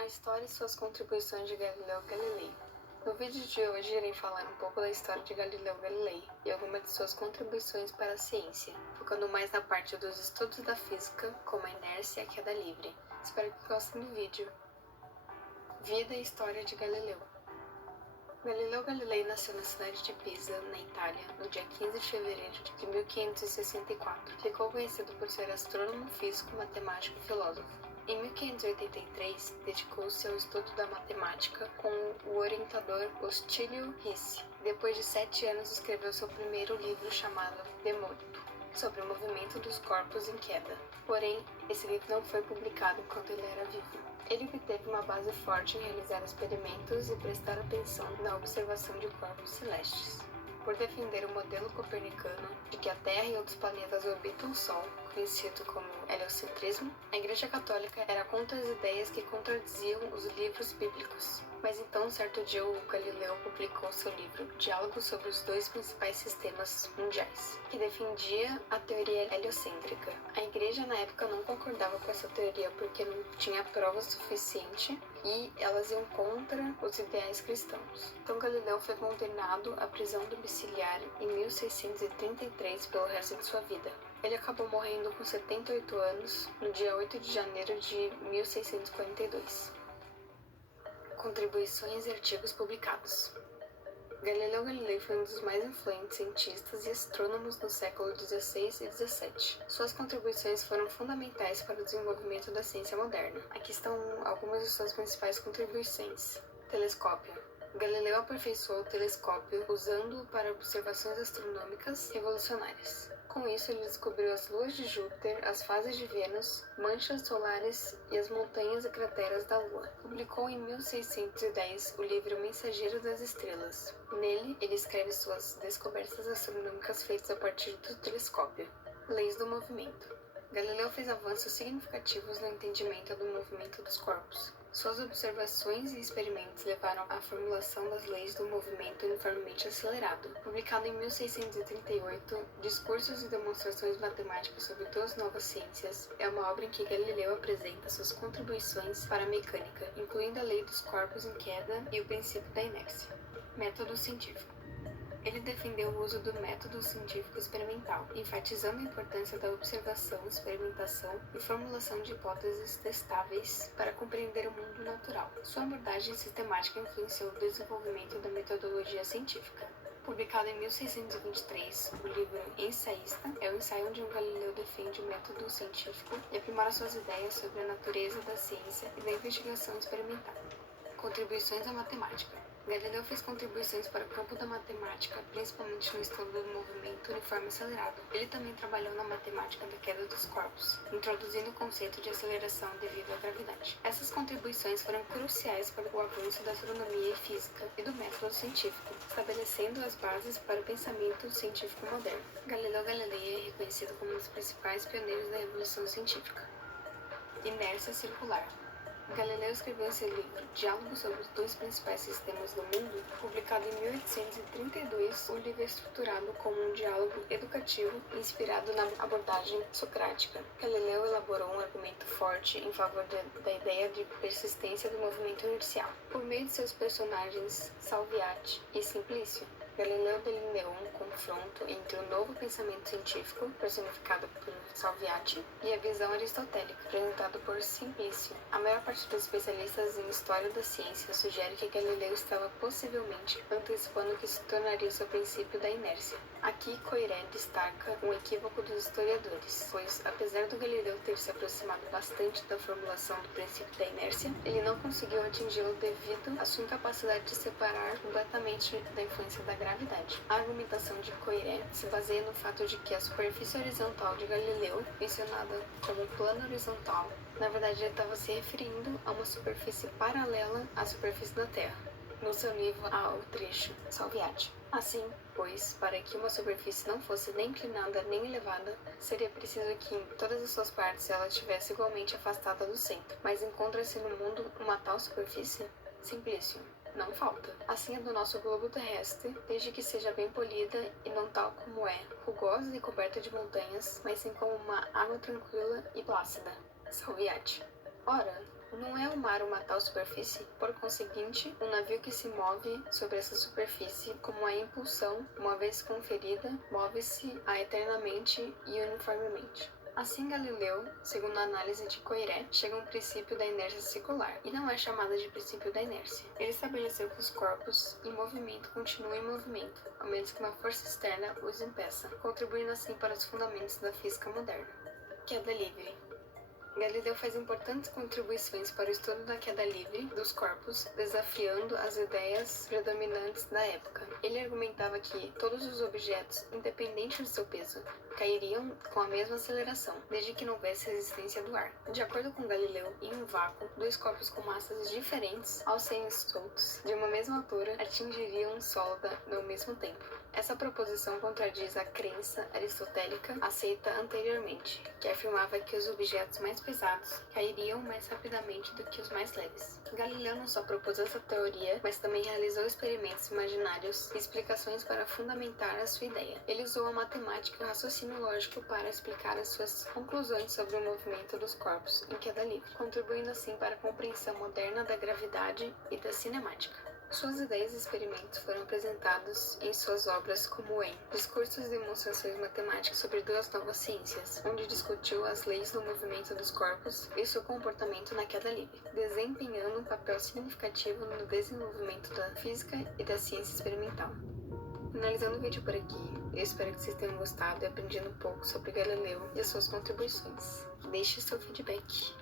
A história e suas contribuições de Galileu Galilei. No vídeo de hoje irei falar um pouco da história de Galileu Galilei e algumas de suas contribuições para a ciência, focando mais na parte dos estudos da física, como a inércia e a queda livre. Espero que gostem do vídeo. Vida e história de Galileu. Galileu Galilei nasceu na cidade de Pisa, na Itália, no dia 15 de fevereiro de 1564. Ficou conhecido por ser astrônomo, físico, matemático e filósofo. Em 1583, dedicou-se ao estudo da matemática com o orientador Ostílio Ricci. Depois de 7 anos, escreveu seu primeiro livro chamado De Motu, sobre o movimento dos corpos em queda. Porém, esse livro não foi publicado enquanto ele era vivo. Ele obteve uma base forte em realizar experimentos e prestar atenção na observação de corpos celestes. Por defender o modelo copernicano de que a Terra e outros planetas orbitam o Sol, conhecido como heliocentrismo, a Igreja Católica era contra as ideias que contradiziam os livros bíblicos. Mas então, certo dia, o Galileu publicou seu livro Diálogo sobre os dois principais sistemas mundiais, que defendia a teoria heliocêntrica. A Igreja na época não concordava com essa teoria porque não tinha prova suficiente e elas iam contra os ideais cristãos. Então Galileu foi condenado à prisão domiciliar em 1633 pelo resto de sua vida. Ele acabou morrendo com 78 anos no dia 8 de janeiro de 1642. Contribuições e artigos publicados. Galileu Galilei foi um dos mais influentes cientistas e astrônomos do século XVI e XVII. Suas contribuições foram fundamentais para o desenvolvimento da ciência moderna. Aqui estão algumas de suas principais contribuições. Telescópio. Galileu aperfeiçoou o telescópio usando-o para observações astronômicas revolucionárias. Com isso, ele descobriu as luas de Júpiter, as fases de Vênus, manchas solares e as montanhas e crateras da Lua. Publicou em 1610 o livro Mensageiro das Estrelas. Nele, ele escreve suas descobertas astronômicas feitas a partir do telescópio. Leis do movimento. Galileu fez avanços significativos no entendimento do movimento dos corpos. Suas observações e experimentos levaram à formulação das leis do movimento uniformemente acelerado. Publicado em 1638, Discursos e Demonstrações Matemáticas sobre Duas Novas Ciências, é uma obra em que Galileu apresenta suas contribuições para a mecânica, incluindo a lei dos corpos em queda e o princípio da inércia. Método científico. Ele defendeu o uso do método científico experimental, enfatizando a importância da observação, experimentação e formulação de hipóteses testáveis para compreender o mundo natural. Sua abordagem sistemática influenciou o desenvolvimento da metodologia científica. Publicado em 1623, o livro Ensaísta é o ensaio onde Galileu defende o método científico e aprimora suas ideias sobre a natureza da ciência e da investigação experimental. Contribuições à matemática. Galileu fez contribuições para o campo da matemática, principalmente no estudo do movimento uniforme acelerado. Ele também trabalhou na matemática da queda dos corpos, introduzindo o conceito de aceleração devido à gravidade. Essas contribuições foram cruciais para o avanço da astronomia e física e do método científico, estabelecendo as bases para o pensamento científico moderno. Galileu Galilei é reconhecido como um dos principais pioneiros da revolução científica. Inércia circular. Galileu escreveu esse livro, Diálogo sobre os dois principais sistemas do mundo, publicado em 1832. O livro é estruturado como um diálogo educativo inspirado na abordagem socrática. Galileu elaborou um argumento forte em favor da ideia de persistência do movimento inercial. Por meio de seus personagens Salviati e Simplício, Galileu delineou um confronto entre o novo pensamento científico, personificado por Salviati, e a visão aristotélica, apresentada por Simplício. A maior parte dos especialistas em história da ciência sugere que Galileu estava possivelmente antecipando o que se tornaria seu princípio da inércia. Aqui Coiré destaca um equívoco dos historiadores, pois, apesar do Galileu ter se aproximado bastante da formulação do princípio da inércia, ele não conseguiu atingi-lo devido à sua incapacidade de separar completamente da influência da gravidade. A argumentação de Coiré se baseia no fato de que a superfície horizontal de Galileu, mencionada como plano horizontal, na verdade ele estava se referindo a uma superfície paralela à superfície da Terra, no seu nível ao trecho Salviati. Assim, pois, para que uma superfície não fosse nem inclinada nem elevada, seria preciso que em todas as suas partes ela estivesse igualmente afastada do centro. Mas encontra-se no mundo uma tal superfície? Simplício. Não falta. Assim é do nosso globo terrestre, desde que seja bem polida e não tal como é, rugosa e coberta de montanhas, mas sim como uma água tranquila e plácida. Salviati. Ora, Não é o mar uma tal superfície? Por conseguinte, um navio que se move sobre essa superfície como a impulsão, uma vez conferida, move-se-á eternamente e uniformemente. Assim, Galileu, segundo a análise de Coiré, chega a um princípio da inércia secular, e não é chamada de princípio da inércia. Ele estabeleceu que os corpos em movimento continuam em movimento, a menos que uma força externa os impeça, contribuindo assim para os fundamentos da física moderna. Queda livre. Galileu faz importantes contribuições para o estudo da queda livre dos corpos, desafiando as ideias predominantes da época. Ele argumentava que todos os objetos, independente de seu peso, cairiam com a mesma aceleração, desde que não houvesse resistência do ar. De acordo com Galileu, em um vácuo, dois corpos com massas diferentes, ao serem soltos de uma mesma altura, atingiriam um solo no mesmo tempo. Essa proposição contradiz a crença aristotélica aceita anteriormente, que afirmava que os objetos mais pesados cairiam mais rapidamente do que os mais leves. Galileu não só propôs essa teoria, mas também realizou experimentos imaginários e explicações para fundamentar a sua ideia. Ele usou a matemática e o raciocínio lógico para explicar as suas conclusões sobre o movimento dos corpos em queda livre, contribuindo assim para a compreensão moderna da gravidade e da cinemática. Suas ideias e experimentos foram apresentados em suas obras como em Discursos e Demonstrações Matemáticas sobre Duas Novas Ciências, onde discutiu as leis do movimento dos corpos e seu comportamento na queda livre, desempenhando um papel significativo no desenvolvimento da física e da ciência experimental. Finalizando o vídeo por aqui, eu espero que vocês tenham gostado e aprendido um pouco sobre Galileu e as suas contribuições. Deixe seu feedback.